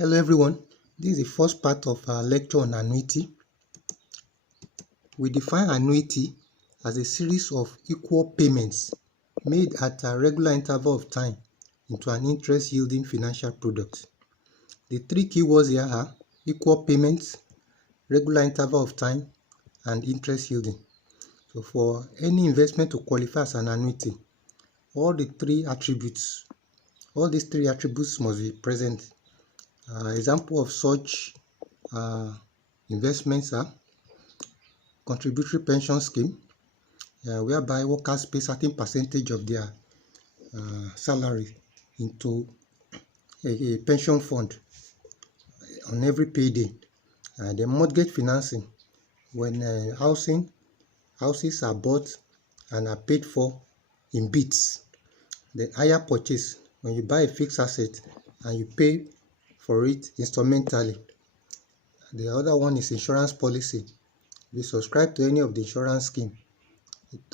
Hello everyone, this is the first part of our lecture on annuity. We define annuity as a series of equal payments made at a regular interval of time into an interest-yielding financial product. The three keywords here are equal payments, regular interval of time, and interest yielding. So for any investment to qualify as an annuity, all these three attributes must be present. Example of such investments are contributory pension scheme, whereby workers pay certain percentage of their salary into a pension fund on every payday. The mortgage financing, when houses are bought and are paid for in bits. The hire purchase, when you buy a fixed asset and you pay for it instrumentally. The other one is insurance policy. If you subscribe to any of the insurance scheme,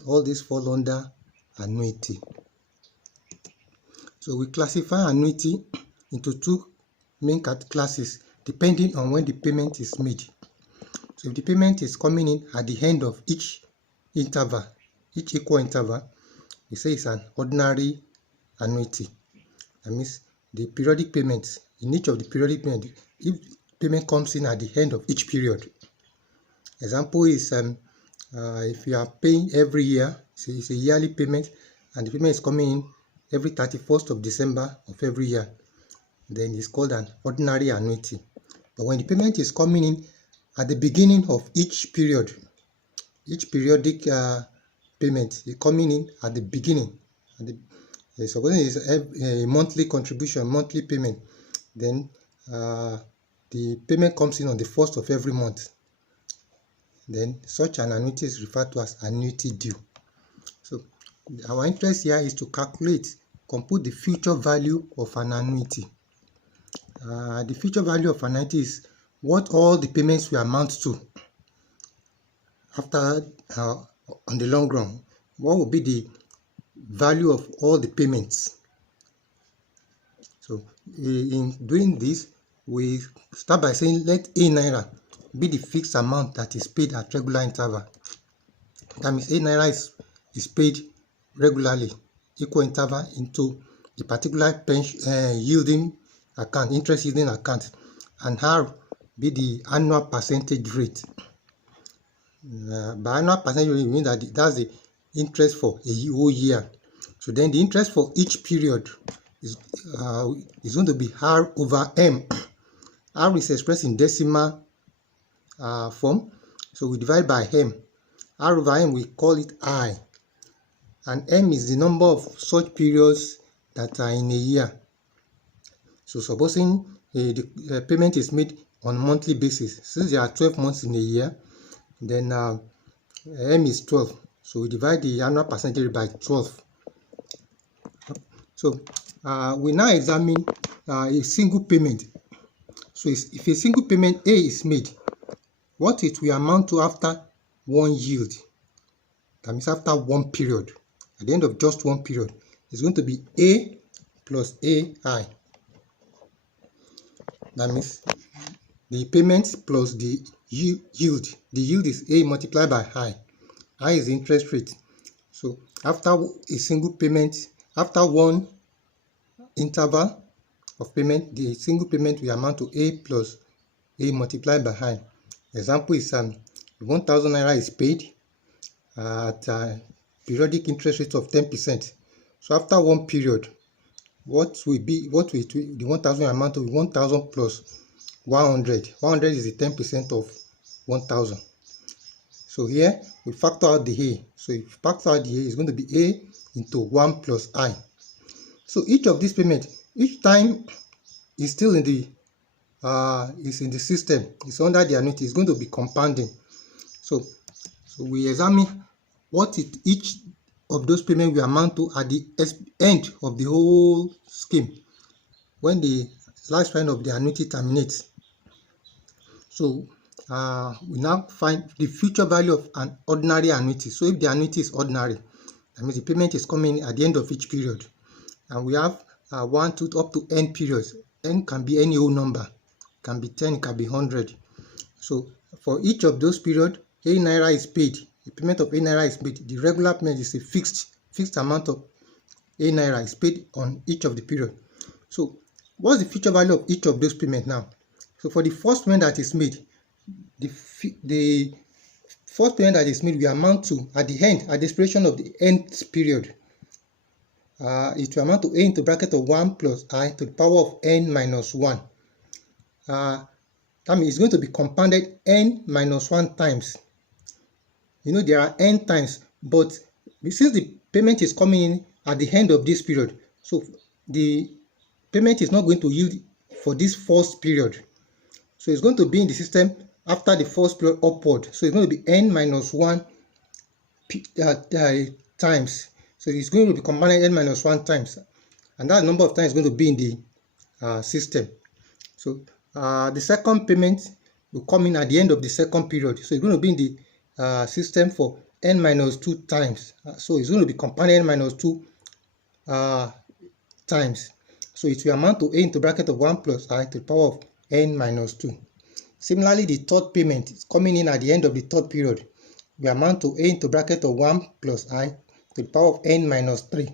all these fall under annuity. So we classify annuity into two main classes depending on when the payment is made. So if the payment is coming in at the end of each equal interval, we say it's an ordinary annuity. That means the periodic payments, in each of the periodic payments, if payment comes in at the end of each period. Example is if you are paying every year, so it's a yearly payment, and the payment is coming in every 31st of December of every year, then it's called an ordinary annuity. But when the payment is coming in at the beginning of each period, each periodic payment is coming in at the beginning. Supposing it's a monthly contribution, monthly payment, then the payment comes in on the 1st of every month. Then such an annuity is referred to as annuity due. So our interest here is to compute the future value of an annuity. The future value of an annuity is what all the payments will amount to after on the long run. What will be the value of all the payments? So in doing this, we start by saying let A naira be the fixed amount that is paid at regular interval. That means A naira is paid regularly, equal interval, into a particular pension yielding account, interest yielding account, and R be the annual percentage rate. By annual percentage rate, we mean that that's the interest for a whole year. So then the interest for each period is going to be R over M. R is expressed in decimal form, so we divide by M. R over M, we call it I, and M is the number of such periods that are in a year. So supposing the payment is made on a monthly basis, since there are 12 months in a year, then M is 12, so we divide the annual percentage by 12. So we now examine a single payment. So if a single payment A is made, what it will amount to after one yield, that means after one period, at the end of just one period, is going to be A plus AI. That means the payment plus the yield. The yield is A multiplied by I. I is the interest rate. So after a single payment, after one interval of payment, the single payment will amount to A plus A multiplied by I. Example is 1,000 naira is paid at a periodic interest rate of 10%. So after one period, the 1,000 amount to 1,000 plus 100. 100 is the 10% of 1,000. So here we factor out the A. So if you factor out the A, it's going to be A into 1 plus I. So each of these payments, each time is still in the system, it's under the annuity, it's going to be compounding. So we examine what each of those payments will amount to at the end of the whole scheme, when the lifespan of the annuity terminates. So we now find the future value of an ordinary annuity. So if the annuity is ordinary, that means the payment is coming at the end of each period, and we have 1, 2 up to n periods. N can be any whole number. can be 10, it can be 100. So for each of those period, A naira is paid. The payment of A naira is paid. The regular payment is a fixed amount of A naira is paid on each of the period. So what's the future value of each of those payments now? So for the first payment that is made, the first payment that is made will amount to, at the expiration of the nth period, it will amount to A into bracket of 1 plus I to the power of n minus 1. That means it's going to be compounded n minus 1 times. You know, there are n times, but since the payment is coming in at the end of this period, so the payment is not going to yield for this first period. So it's going to be in the system after the first period upward. So it's going to be n minus 1 times. So it's going to be compounded n minus 1 times. And that number of times is going to be in the system. So the second payment will come in at the end of the second period. So it's going to be in the system for n minus 2 times. So it's going to be compounded n minus 2 times. So it will amount to A into bracket of 1 plus I to the power of n minus 2. Similarly, the third payment is coming in at the end of the third period. We amount to A into bracket of 1 plus I to the power of n minus 3.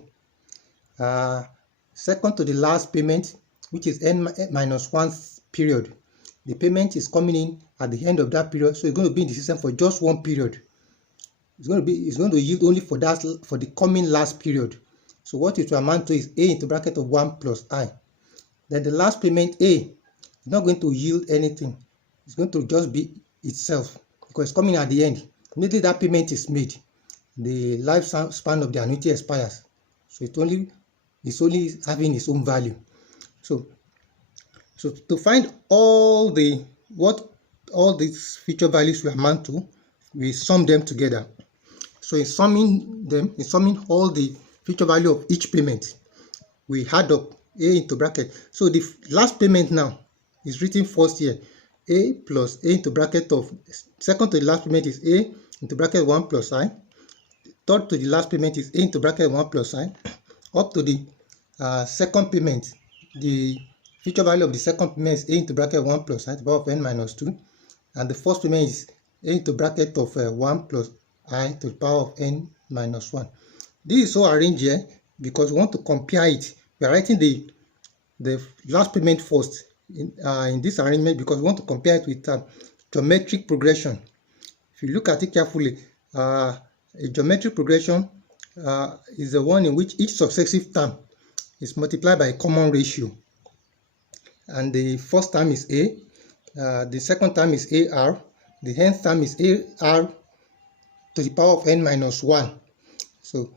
Second to the last payment, which is n minus 1 period. The payment is coming in at the end of that period, so it's going to be in the system for just one period. It's going to yield only for the coming last period. So what it will amount to is A into bracket of 1 plus I. Then the last payment A is not going to yield anything. It's going to just be itself because it's coming at the end. Immediately that payment is made, the lifespan of the annuity expires. So it's only having its own value. So to find what all these future values will amount to, we sum them together. So in summing all the future value of each payment, we add up A into bracket. So the last payment now is written first here. A plus A into bracket of, second to the last payment is A into bracket 1 plus I. Third to the last payment is A into bracket 1 plus I. Up to the second payment, the future value of the second payment is A into bracket 1 plus I to the power of n minus 2. And the first payment is A into bracket of 1 plus I to the power of n minus 1. This is so arranged here because we want to compare it. We are writing the last payment first in this arrangement because we want to compare it with geometric progression. If you look at it carefully, a geometric progression is the one in which each successive term is multiplied by a common ratio. And the first term is A, the second term is AR, the nth term is AR to the power of n minus 1. So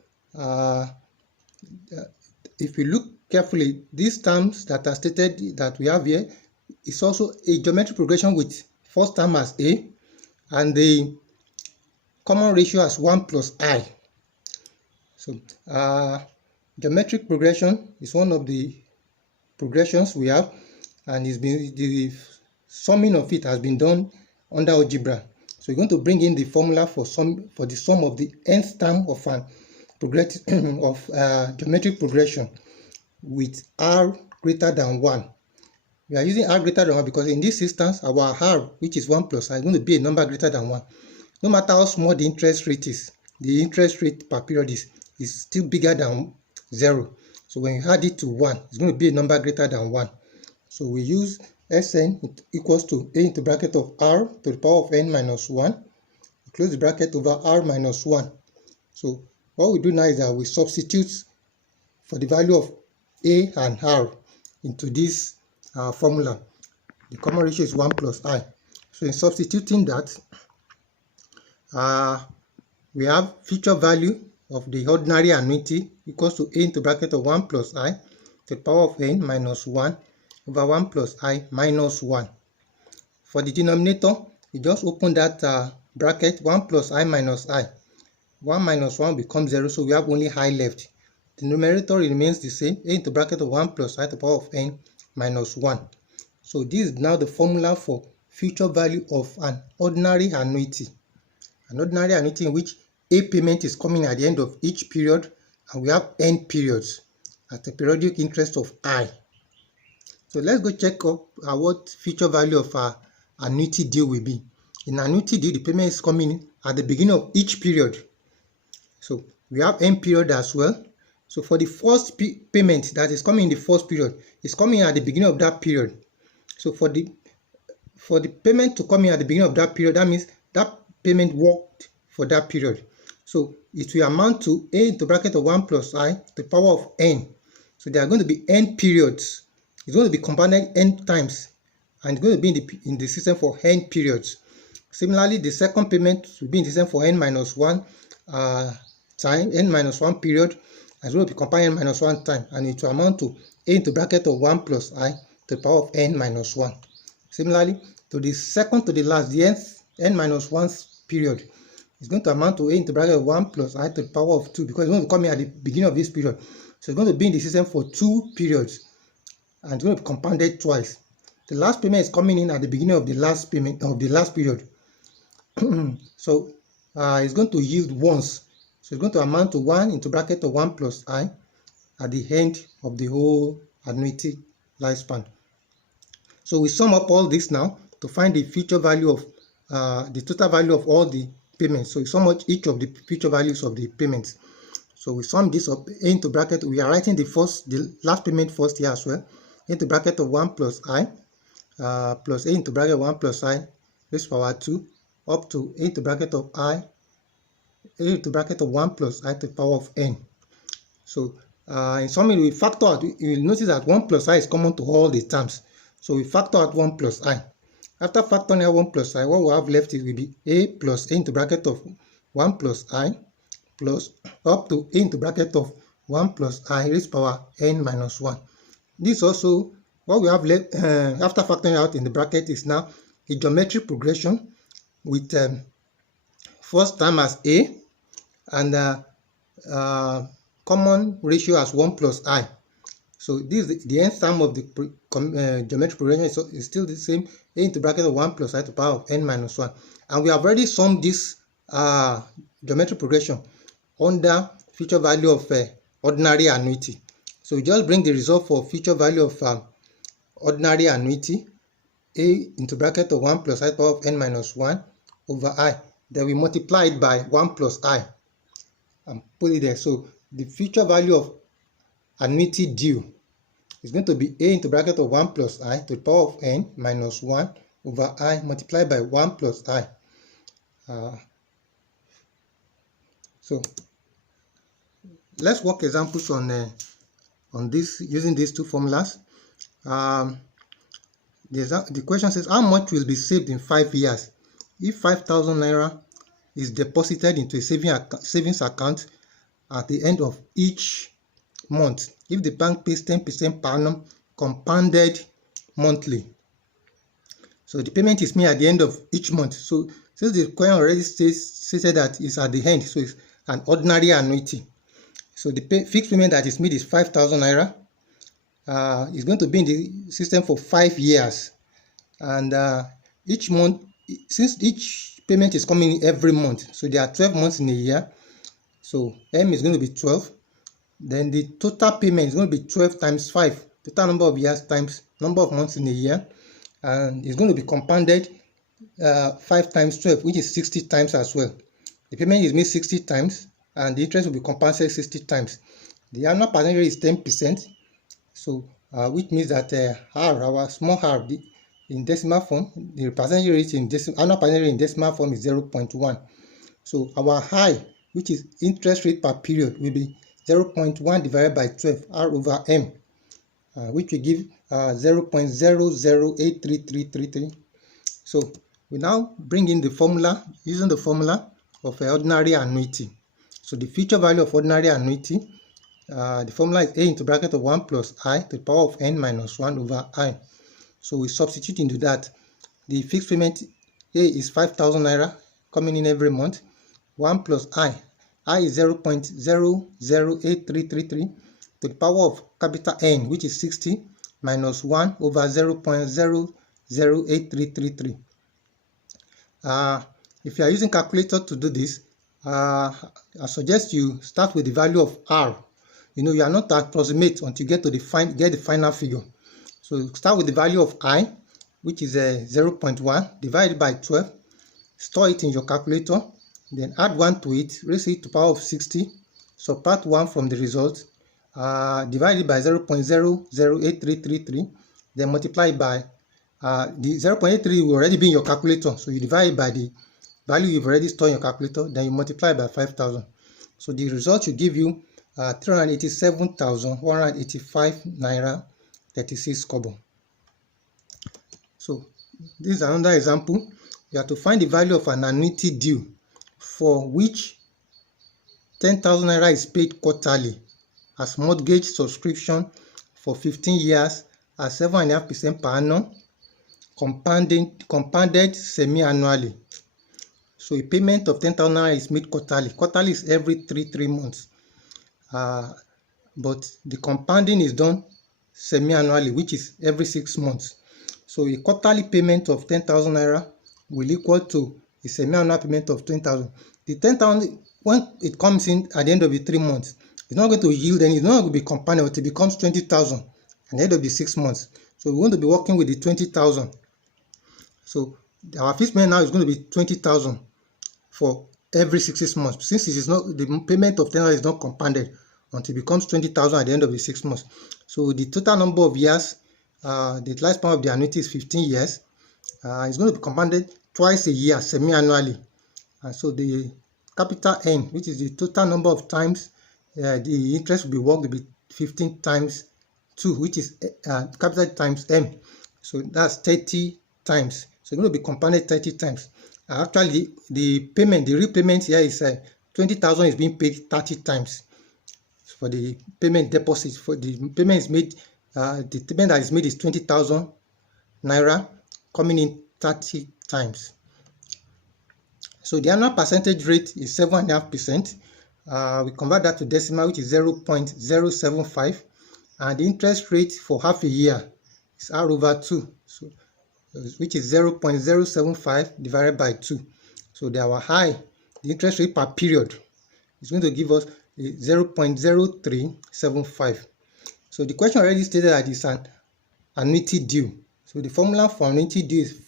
if you look carefully, these terms that are stated that we have here is also a geometric progression with first term as A and the common ratio as 1 plus I. So geometric progression is one of the progressions we have, and the summing of it has been done under algebra. So we're going to bring in the formula for the sum of the nth term of an geometric progression with r greater than 1. We are using r greater than 1 because in this instance our r, which is 1 plus I, is going to be a number greater than 1. No matter how small the interest rate is, the interest rate per period is still bigger than 0. So when you add it to 1, it's going to be a number greater than 1. So we use Sn equals to A into bracket of r to the power of n minus 1. Close the bracket over r minus 1. So what we do now is that we substitute for the value of A and R into this formula. The common ratio is 1 plus I. So in substituting that, we have future value of the ordinary annuity equals to A into bracket of 1 plus I to the power of n minus 1 over 1 plus I minus 1. For the denominator, you just open that bracket, 1 plus I minus I. 1 minus 1 becomes 0, so we have only I left. The numerator remains the same, A into bracket of 1 plus I to the power of n minus 1. So this is now the formula for future value of an ordinary annuity. An ordinary annuity in which a payment is coming at the end of each period, and we have n periods at a periodic interest of I. So let's go check up what future value of our annuity deal will be. In annuity deal, the payment is coming in at the beginning of each period. So we have end period as well. So for the first payment that is coming in the first period, it's coming at the beginning of that period. So for the payment to come in at the beginning of that period, that means that payment worked for that period. So it will amount to a into bracket of 1 plus I to the power of n. So there are going to be n periods. It's going to be compounded n times, and it's going to be in the system for n periods. Similarly, the second payment will be in the system for n minus 1 time, n minus 1 period, and it's going to be compounded n minus 1 time, and it will amount to a into bracket of 1 plus I to the power of n minus 1. Similarly, to the second to the last, the n minus 1 period is going to amount to a into bracket of 1 plus I to the power of 2, because it's going to come in at the beginning of this period. So it's going to be in the system for 2 periods, and it's going to be compounded twice. The last payment is coming in at the beginning of the last payment of the last period. So it's going to yield once. So it's going to amount to 1 into bracket of 1 plus I at the end of the whole annuity lifespan. So we sum up all this now to find the future value of the total value of all the payments. So we sum up each of the future values of the payments. So we sum this up a into bracket. We are writing the last payment first here as well. Into bracket of 1 plus I plus a into bracket 1 plus I raised to power 2 up to a into bracket of I a into bracket of 1 plus I to the power of n. So in summary, we factor out. You will notice that 1 plus I is common to all the terms. So we factor out 1 plus I. After factoring out 1 plus I, what we have left will be a plus a into bracket of 1 plus I plus up to a into bracket of 1 plus I raised to power n minus 1. This also, what we have left after factoring out in the bracket is now a geometric progression with first term as a and common ratio as 1 plus I. So this is the nth term of the geometric progression is still the same, a into bracket of 1 plus I to the power of n minus 1. And we have already summed this geometric progression under future value of ordinary annuity. So we just bring the result for future value of ordinary annuity, a into bracket of 1 plus I to the power of n minus 1 over I. Then we multiply it by 1 plus I and put it there. So the future value of annuity due is going to be a into bracket of 1 plus I to the power of n minus 1 over I multiplied by 1 plus I. So let's work examples on this using these two formulas. The question says, how much will be saved in 5 years if 5,000 naira is deposited into a savings account at the end of each month if the bank pays 10% per annum compounded monthly? So the payment is made at the end of each month. So since the question already stated that it's at the end, so it's an ordinary annuity. So the fixed payment that is made is 5,000 naira. Is going to be in the system for 5 years, and each month, since each payment is coming in every month, so there are 12 months in a year, so M is going to be 12. Then the total payment is going to be 12 times 5, total number of years times number of months in a year, and it's going to be compounded 5 times 12, which is 60 times as well. The payment is made 60 times, and the interest will be compounded 60 times. The annual percentage rate is 10%. So, which means that our small r in decimal form, the percentage rate in annual percentage rate in decimal form is 0.1. So our high, which is interest rate per period, will be 0.1 divided by 12 r over m, which will give 0.00833333. So we now bring in the formula using the formula of ordinary annuity. So the future value of ordinary annuity. The formula is a into bracket of 1 plus I to the power of n minus 1 over I. So we substitute into that. The fixed payment A is 5,000 naira coming in every month. 1 plus I is 0.008333 to the power of capital N, which is 60, minus 1 over 0.008333. If you are using calculator to do this, I suggest you start with the value of R. You are not to approximate until you get to the final figure. So start with the value of I, which is 0.1, divided by 12, store it in your calculator, then add 1 to it, raise it to the power of 60, subtract 1 from the result, divide it by 0.008333, then multiply by the 0.83 will already be in your calculator, so you divide it by the value you've already stored in your calculator, then you multiply by 5,000. So the result should give you 387,185 naira 36 kobo. So this is another example. You have to find the value of an annuity due for which 10,000 naira is paid quarterly as mortgage subscription for 15 years at 7.5% per annum, compounded semi-annually. So a payment of 10,000 naira is made quarterly. Quarterly is every 3 months. But the compounding is done semi-annually, which is every 6 months. So a quarterly payment of 10,000 naira will equal to a semi-annual payment of 10,000. The 10,000, when it comes in at the end of the 3 months, it's not going to yield any, it's not going to be compounded until it becomes 20,000 at the end of the 6 months. So we're going to be working with the 20,000. So our fixed payment now is going to be 20,000 for every 6 months. Since it is not, the payment of 10,000 is not compounded until it becomes 20,000 at the end of the 6 months. So the total number of years, the lifespan of the annuity is 15 years. It's going to be compounded twice a year, semi-annually. So the capital N, which is the total number of times the interest will be worked, will be 15 times 2, which is capital times M. So that's 30 times. So it's going to be compounded 30 times. Actually, the payment, the repayment here is 20,000 is being paid 30 times. For the payment deposit, for the payment is made, the payment that is made is 20,000 naira, coming in 30 times. So the annual percentage rate is 7.5%. We convert that to decimal, which is 0.075, and the interest rate for half a year is R over 2, so which is 0.075 divided by 2. So our high, the interest rate per period is going to give us 0.0375. So the question already stated that it's an annuity due. So the formula for annuity due is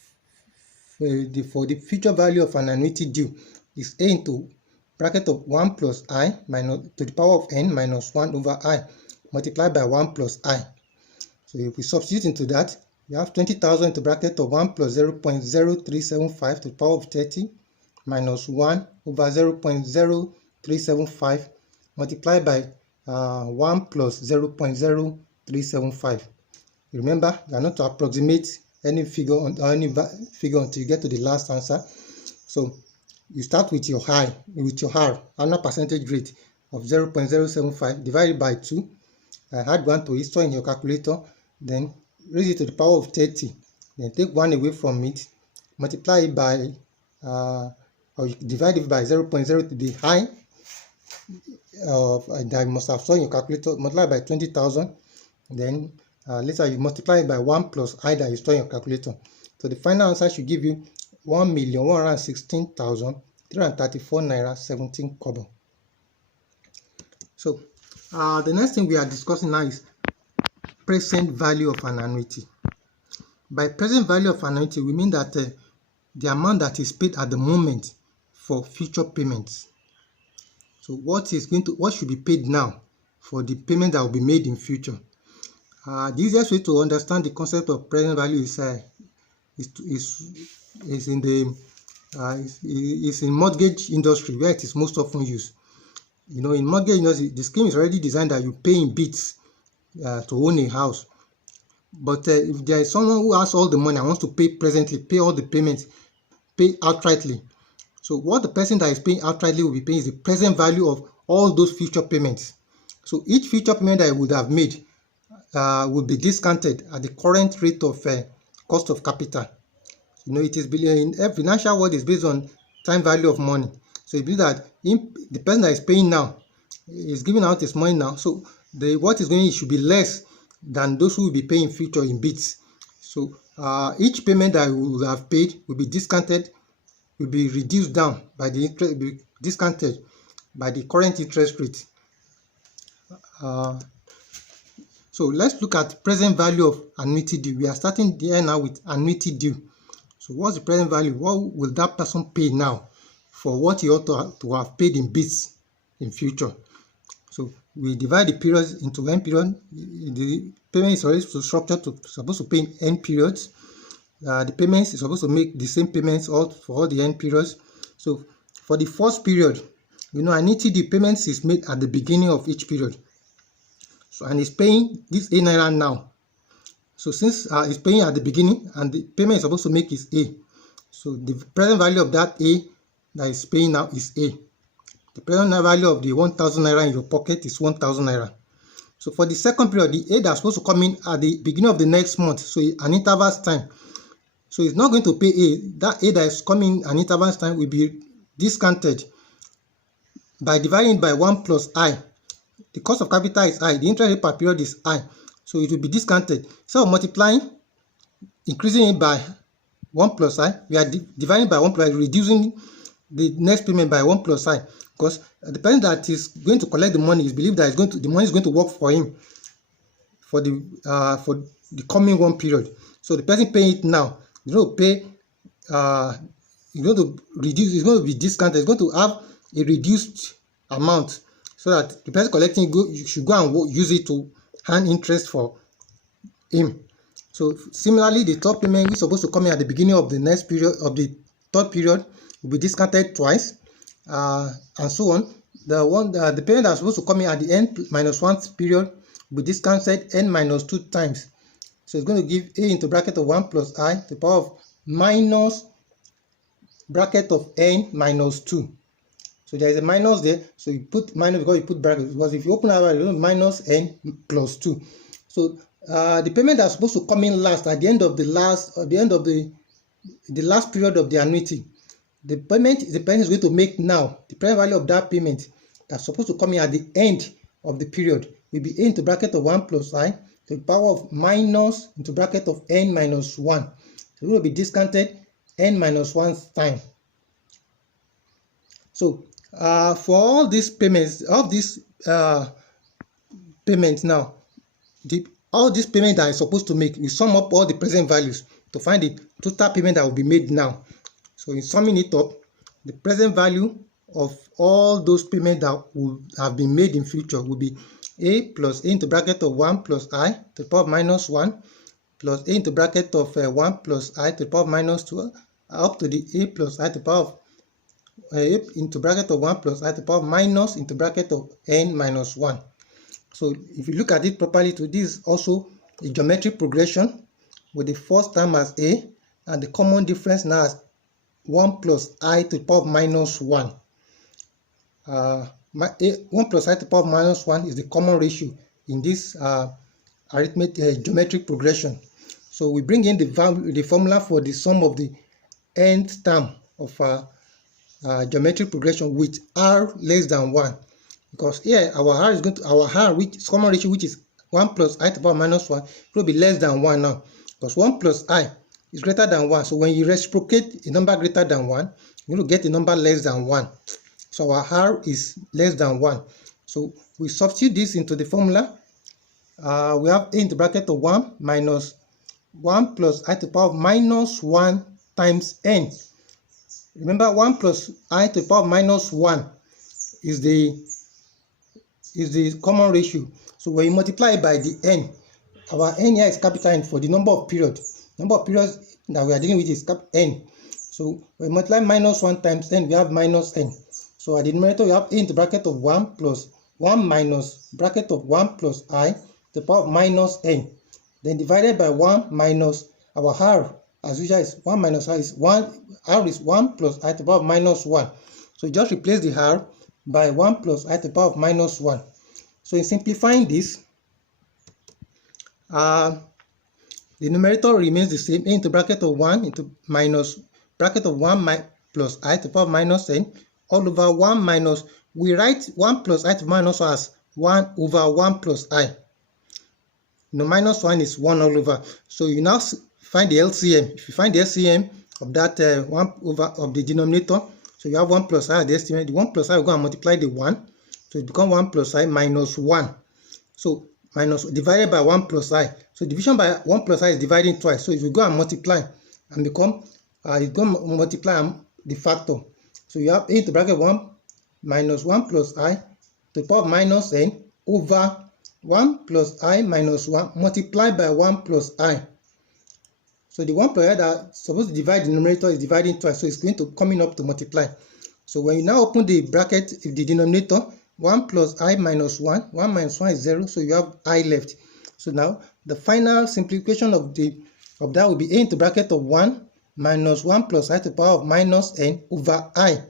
for the future value of an annuity due is A into bracket of 1 plus I minus to the power of N minus 1 over I multiplied by 1 plus I. So if we substitute into that, we have 20,000 into bracket of 1 plus 0.0375 to the power of 30 minus 1 over 0.0375 multiplied by 1 plus 0.0375. Remember, you are not to approximate any figure or any figure until you get to the last answer. So you start with your high, with your R, annual percentage rate of 0.075 divided by 2. Add 1 to it, store in your calculator, then raise it to the power of 30. Then take 1 away from it, multiply it by, or you divide it by 0.0 to the high that you must have stored in your calculator, multiply by 20,000. Then later you multiply it by 1 plus I that you store in your calculator. So the final answer should give you 1,116,334 naira 17 kobo. So the next thing we are discussing now is present value of an annuity. By present value of an annuity, we mean that the amount that is paid at the moment for future payments. So what should be paid now for the payment that will be made in future? The easiest way to understand the concept of present value is in mortgage industry, where it is most often used. You know, in mortgage industry, the scheme is already designed that you pay in bits to own a house. But if there is someone who has all the money and wants to pay presently, pay all the payments, pay outrightly. So what the person that is paying outrightly will be paying is the present value of all those future payments. So each future payment that he would have made will be discounted at the current rate of cost of capital. You know, it is in every financial world is based on time value of money. So it means that the person that is paying now is giving out his money now. So what is going should be less than those who will be paying future in bits. So each payment that we will have paid will be discounted, will be reduced down by the interest, will be discounted by the current interest rate. So let's look at present value of annuity due. We are starting there now with annuity due. So what's the present value? What will that person pay now for what he ought to have paid in bits in future? So we divide the periods into n period. The payment is already structured supposed to pay in n periods. The payments is supposed to make the same payments for all the n periods. So for the first period, annuity due payments is made at the beginning of each period. So and it's paying this A naira now. So since it's paying at the beginning and the payment is supposed to make is A, so the present value of that A that is paying now is A. The present value of the 1,000 naira in your pocket is 1,000 naira. So for the second period, the A that's supposed to come in at the beginning of the next month, so an interval's time. So it's not going to pay A. That A that is coming an interval's time will be discounted by dividing by 1 plus I. The cost of capital is I. The interest rate per period is I. So it will be discounted. So multiplying, increasing it by 1 plus I. We are dividing by 1 plus I, reducing the next payment by 1 plus I. Because the person that is going to collect the money is believed that the money is going to work for him for the coming one period. So the person paying it now, he's going to pay, he's going to reduce, it's going to be discounted, it's going to have a reduced amount, so that the person collecting you should go and use it to earn interest for him. So similarly, the third payment is supposed to come in at the beginning of the next period of the third period will be discounted twice, and so on. The payment that's supposed to come in at the n minus 1 period will be discounted n minus 2 times. So it's going to give A into bracket of 1 plus I to the power of minus bracket of n minus 2. So there is a minus there, so you put minus because you put bracket, because if you open our minus n plus 2. So the payment that's supposed to come in last at the end of the last period of the annuity, the payment the person is going to make now, the present value of that payment that's supposed to come in at the end of the period will be A into bracket of 1 plus I to the power of minus into bracket of n minus 1. So it will be discounted n minus 1 time. So for all these payments, payments now, all these payments that I'm supposed to make, we sum up all the present values to find the total payment that will be made now. So in summing it up, the present value of all those payments that will have been made in future will be A plus A into bracket of 1 plus I to the power of minus 1 plus A into bracket of 1 plus I to the power of minus 2 up to the A plus I to the power of A into bracket of 1 plus I to the power of minus into bracket of n minus 1. So if you look at it properly, this is also a geometric progression with the first term as A and the common difference now as 1 plus I to the power of minus 1. 1 plus I to the power of minus 1 is the common ratio in this geometric progression. So we bring in the formula for the sum of the nth term of geometric progression with r less than 1, because here our r which is common ratio, which is 1 plus I to the power of minus 1, will be less than 1 now, because 1 plus I is greater than 1. So when you reciprocate a number greater than 1, you will get a number less than 1. So our r is less than 1. So we substitute this into the formula. We have A into bracket of 1 minus 1 plus I to the power of minus 1 times n. Remember, 1 plus I to the power of minus 1 is the common ratio. So when you multiply it by the n, our n here is capital N for the number of periods. Number of periods that we are dealing with is n. So when we multiply minus 1 times n, we have minus n. So at the numerator, we have A into bracket of 1 plus 1 minus bracket of 1 plus I to the power of minus n. Then divided by 1 minus our r, as usual, is 1 minus r is 1. R is 1 plus I to the power of minus 1. So you just replace the r by 1 plus I to the power of minus 1. So in simplifying this, the numerator remains the same. A into bracket of 1 into minus bracket of 1 plus I to the power of minus n all over 1 minus, we write 1 plus I to the minus 1 as 1 over 1 plus I. Minus 1 is 1 all over. So you now find the LCM. If you find the LCM of that 1 over of the denominator, so you have 1 plus I at the estimate. The 1 plus I will go and multiply the 1. So it becomes 1 plus I minus 1. So minus divided by 1 plus I. So division by 1 plus I is dividing twice. So if you go and multiply and become, it's going to multiply the factor. So you have a into bracket 1 minus 1 plus I to the power of minus n over 1 plus I minus 1 multiplied by 1 plus I. So the 1 plus I that is supposed to divide the numerator is dividing twice. So it's going to coming up to multiply. So when you now open the bracket, if the denominator, 1 plus I minus 1, 1 minus 1 is 0, so you have I left. So now the final simplification of that will be a into bracket of 1 minus 1 plus I to the power of minus n over I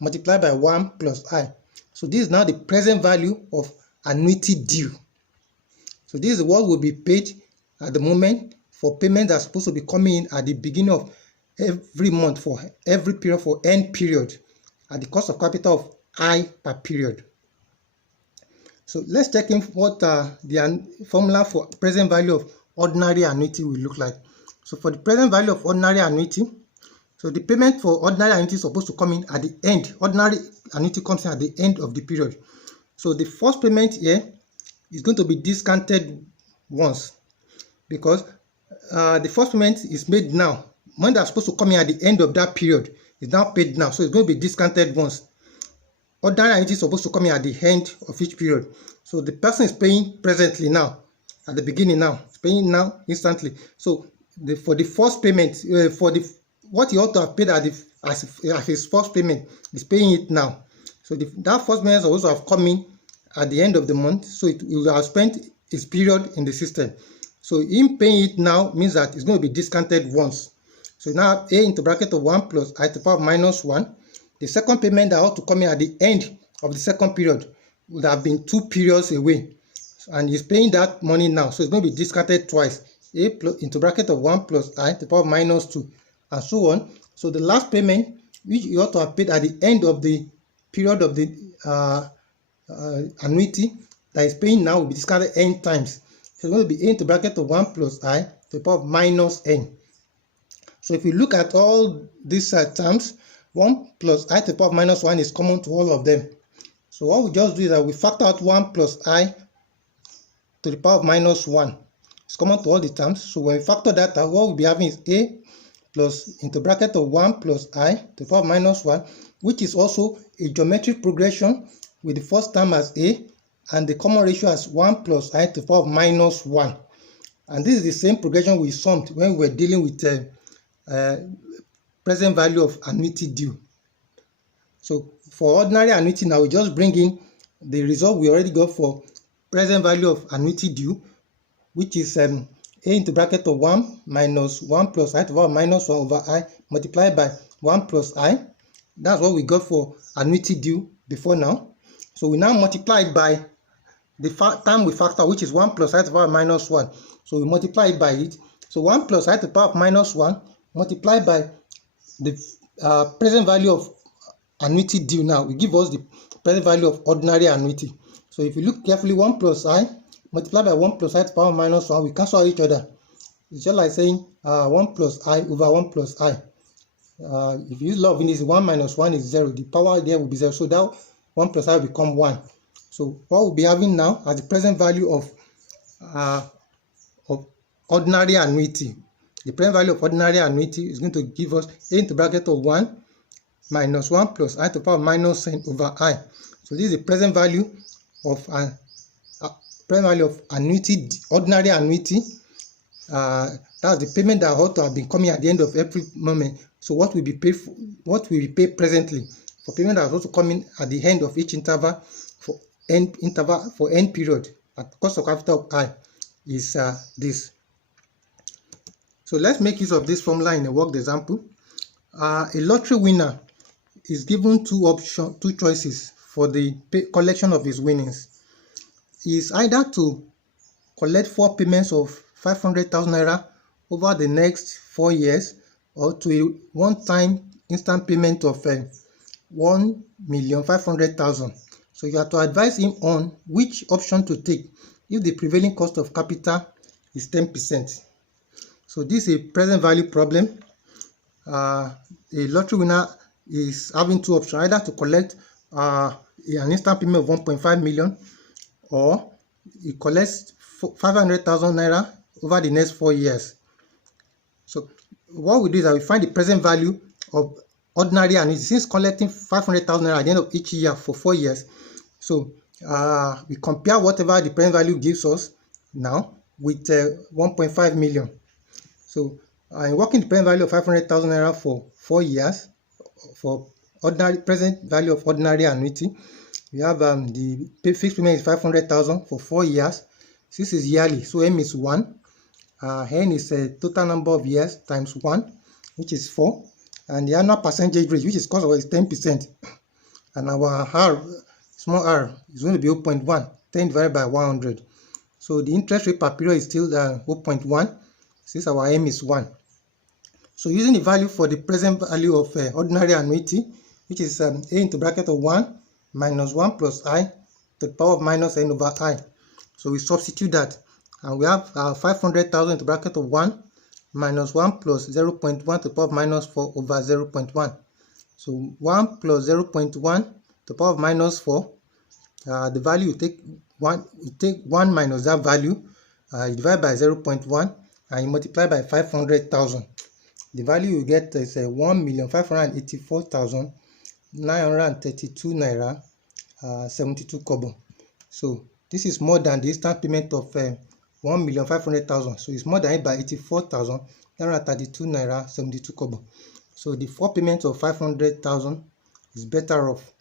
multiplied by 1 plus I. So this is now the present value of annuity due. So this is what will be paid at the moment for payment that's supposed to be coming in at the beginning of every month for every period for n period at the cost of capital of I per period. So let's check in what the formula for present value of ordinary annuity will look like. So for the present value of ordinary annuity, so the payment for ordinary annuity is supposed to come in at the end. Ordinary annuity comes in at the end of the period. So the first payment here is going to be discounted once because the first payment is made now. Money that's supposed to come in at the end of that period is now paid now. So it's going to be discounted once. Ordinary annuity is supposed to come in at the end of each period. So the person is paying presently now, at the beginning now, it's paying now instantly. So for the first payment, what he ought to have paid as his first payment, is paying it now. So that first payment is also have come in at the end of the month, so it will have spent its period in the system. So him paying it now means that it's going to be discounted once. So now a into bracket of 1 plus I to the power of minus 1. The second payment that ought to come in at the end of the second period would have been 2 periods away, and he's paying that money now, so it's going to be discounted twice. A plus into bracket of 1 plus I to the power of minus 2, and so on. So the last payment, which you ought to have paid at the end of the period of the annuity that is paying now, will be discounted n times. So it's going to be a into bracket of 1 plus I to the power of minus n. So if you look at all these terms, 1 plus I to the power of minus 1 is common to all of them. So what we just do is that we factor out 1 plus I to the power of minus 1. It's common to all the terms. So when we factor that out, what we'll be having is a plus into bracket of 1 plus I to the power of minus 1, which is also a geometric progression with the first term as a and the common ratio as 1 plus I to the power of minus 1. And this is the same progression we summed when we were dealing with present value of annuity due. So for ordinary annuity now, we just bring in the result we already got for present value of annuity due, which is a into bracket of 1 minus 1 plus I to the power of minus 1 over I multiplied by 1 plus I. That's what we got for annuity due before now. So we now multiply it by the time we factor, which is 1 plus I to the power of minus 1. So we multiply it by it. So 1 plus I to the power of minus 1 multiplied by the present value of annuity due now will give us the present value of ordinary annuity. So if you look carefully, 1 plus I multiplied by 1 plus I to the power of minus 1, we cancel each other. It's just like saying 1 plus I over 1 plus I. If you use law of inverse, 1 minus 1 is 0. The power there will be 0. So that 1 plus I will become 1. So what we'll be having now as the present value of ordinary annuity. The present value of ordinary annuity is going to give us a into bracket of 1 minus 1 plus I to the power of minus n over I. So this is the present value of annuity, ordinary annuity. That's the payment that ought to have been coming at the end of every moment. So what will be paid for, what we pay presently for payment that is also coming at the end of each interval for n period at cost of capital of I is this. So let's make use of this formula in a worked example. A lottery winner is given two choices for the collection of his winnings. He is either to collect 4 payments of 500,000 naira over the next 4 years, or to a one-time instant payment of 1,500,000. So you have to advise him on which option to take if the prevailing cost of capital is 10%. So this is a present value problem. A lottery winner is having 2 options, either to collect an instant payment of 1.5 million, or he collects 500,000 naira over the next 4 years. So what we do is that we find the present value of ordinary annuity. Since collecting 500,000 naira at the end of each year for 4 years, so we compare whatever the present value gives us now with 1.5 million. So I'm working the present value of 500,000 naira for 4 years for ordinary present value of ordinary annuity. We have the fixed payment is 500,000 for 4 years. This is yearly, so M is 1. N is a total number of years times 1, which is 4, and the annual percentage rate, which is cost of is 10%, and our R, small r, is going to be 0.1, 10 divided by 100. So the interest rate per period is still 0.1, since our M is 1. So using the value for the present value of ordinary annuity, which is a into bracket of 1 minus 1 plus I to the power of minus n over I. So we substitute that, and we have 500,000 into bracket of 1 minus 1 plus 0.1 to the power of minus 4 over 0.1. So 1 plus 0.1 to the power of minus 4, the value you take 1 minus that value, you divide by 0.1 and you multiply by 500,000. The value you get is 1,584,932 naira 72 kobo. So this is more than the instant payment of 1,500,000. So it's more than it by 84,932 naira 72 kobo. So the 4 payments of 500,000 is better off.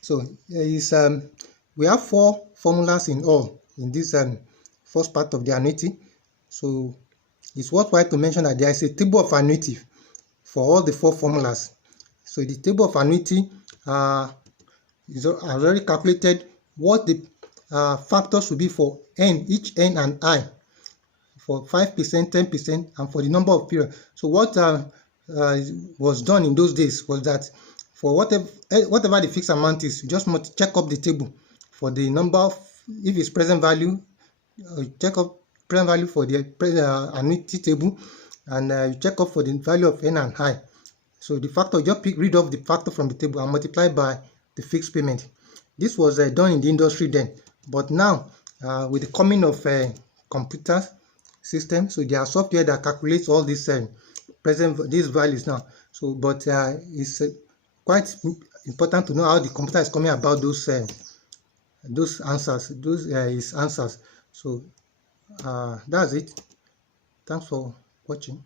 So we have 4 formulas in all in this first part of the annuity. So it's worthwhile to mention that there is a table of annuity for all the 4 formulas. So the table of annuity is already calculated what the factors will be for N, each N and I, for 5%, 10%, and for the number of periods. So what was done in those days was that for whatever the fixed amount is, you just want to check up the table for the number of, if it's present value, check up present value for the annuity table, and you check up for the value of N and I. So the factor, just read off the factor from the table and multiply by the fixed payment. This was done in the industry then, but now with the coming of computer system, so there are software that calculates all these these values now. So but it's quite important to know how the computer is coming about those answers, his answers. So that's it. Thanks for watching.